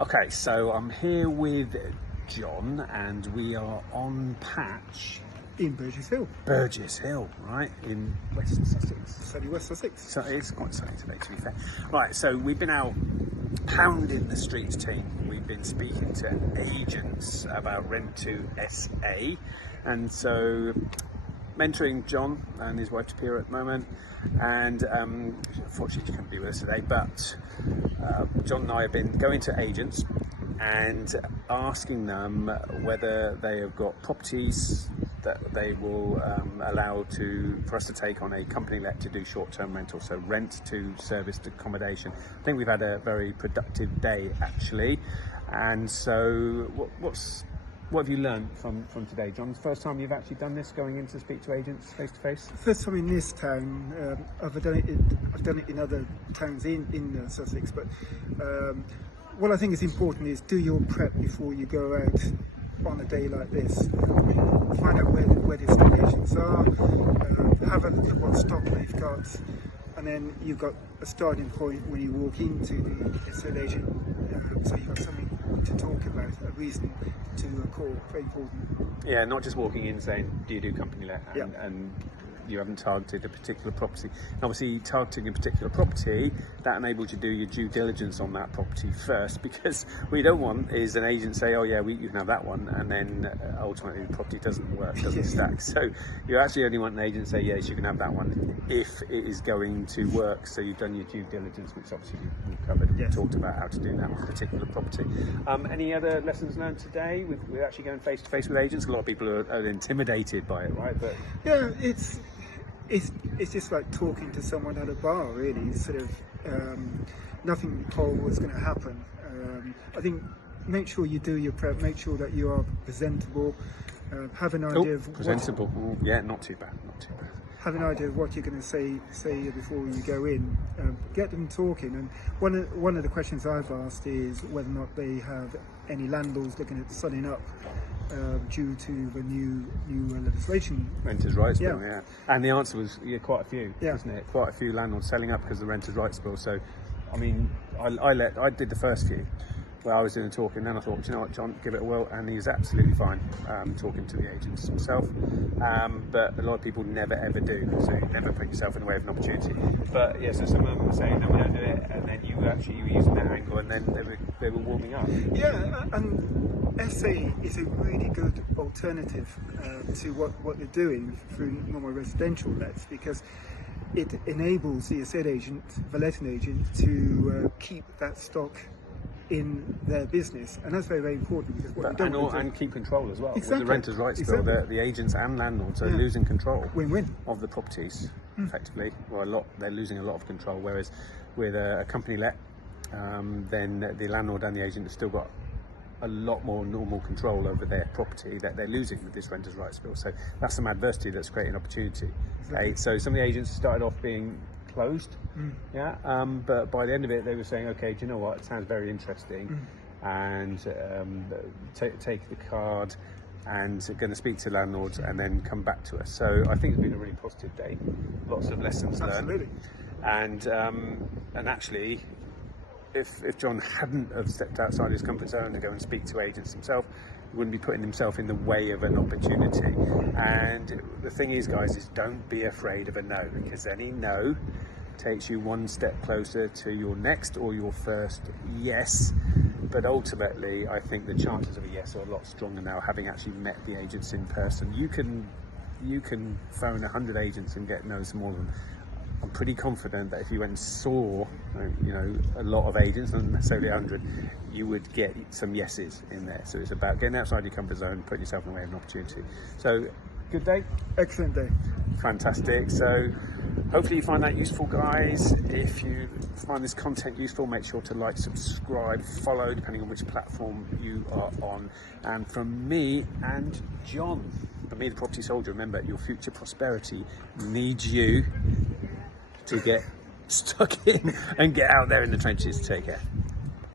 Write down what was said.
Okay, so I'm here with John and we are on patch In Burgess Hill, Burgess Hill, right, in West Sussex. sunny West Sussex. So it's quite sunny today, to be fair. Right, so we've been out pounding the streets, team. We've been speaking to agents about Rent to SA, and so mentoring John and his wife Tapiwa at the moment. And unfortunately, she couldn't be with us today. But John and I have been going to agents and asking them whether they have got properties that they will allow for us to take on a company let to do short-term rental, so rent to serviced accommodation. I think we've had a very productive day actually, and so what have you learned from today, John? It's the first time you've actually done this, going in to speak to agents face to face? First time in this town. I've done it in other towns in Sussex, but what I think is important is do your prep before you go out on a day like this. Find out where the estate agents are, have a look at what stock they've got, and then you've got a starting point when you walk into the estate agent, so you've got something to talk about, a reason to call. Very important. Yeah, not just walking in saying, do you do company let, and, Yeah. and you haven't targeted a particular property. And obviously, targeting a particular property, that enables you to do your due diligence on that property first, because what you don't want is an agent say, oh yeah, you can have that one, and then ultimately the property doesn't work, doesn't stack. So you actually only want an agent to say, yes, you can have that one if it is going to work. So you've done your due diligence, which obviously we've covered and talked about how to do that on a particular property. Any other lessons learned today with actually going face to face with agents? A lot of people are intimidated by it, right? But yeah, it's just like talking to someone at a bar, really. It's sort of nothing horrible is going to happen. I think make sure you do your prep, make sure that you are presentable, have an idea of presentable. Yeah, not too bad. have an idea of what you're going to say before you go in. Get them talking. And one of the questions I've asked is whether or not they have any landlords looking at selling up due to the new legislation. Renters' rights bill, yeah. And the answer was quite a few, isn't it? Quite a few landlords selling up because of the renters' rights bill. So, I mean, I did the first few where I was doing the talking, then I thought, you know what, John, give it a whirl, and he's absolutely fine talking to the agents himself. But a lot of people never ever do, so you never put yourself in the way of an opportunity. But yeah, so some of them were saying, no, we don't do it, and then you were using that angle, and then they were warming up. Yeah, and SA is a really good alternative to what they're doing through normal residential lets, because it enables the estate agent, the letting agent, to keep that stock in their business, and that's very, very important, because what you don't and keep control as well. Exactly. With the renters' rights bill, the agents and landlords are losing control of the properties effectively. Well, they're losing a lot of control, whereas with a company let, then the landlord and the agent have still got a lot more normal control over their property that they're losing with this renters' rights bill. So that's some adversity that's creating opportunity. Okay? So some of the agents started off being closed, but by the end of it they were saying, okay, do you know what, it sounds very interesting, and take the card and going to speak to landlords and then come back to us. So I think it's been a really positive day, lots of lessons learned, and actually if John hadn't have stepped outside his comfort zone to go and speak to agents himself, he wouldn't be putting himself in the way of an opportunity. And the thing is, guys, is don't be afraid of a no, because any no takes you one step closer to your next or your first yes. But ultimately, I think the chances of a yes are a lot stronger now, having actually met the agents in person. You can phone 100 agents and get no's from all of them. I'm pretty confident that if you went and saw, a lot of agents, not necessarily 100, you would get some yeses in there. So it's about getting outside your comfort zone, putting yourself in the way of an opportunity. So, good day? Excellent day. Fantastic. So, hopefully you find that useful, guys. If you find this content useful, make sure to like, subscribe, follow, depending on which platform you are on. And from me and John, from me, the property soldier, remember, your future prosperity needs you to get stuck in and get out there in the trenches. Take care.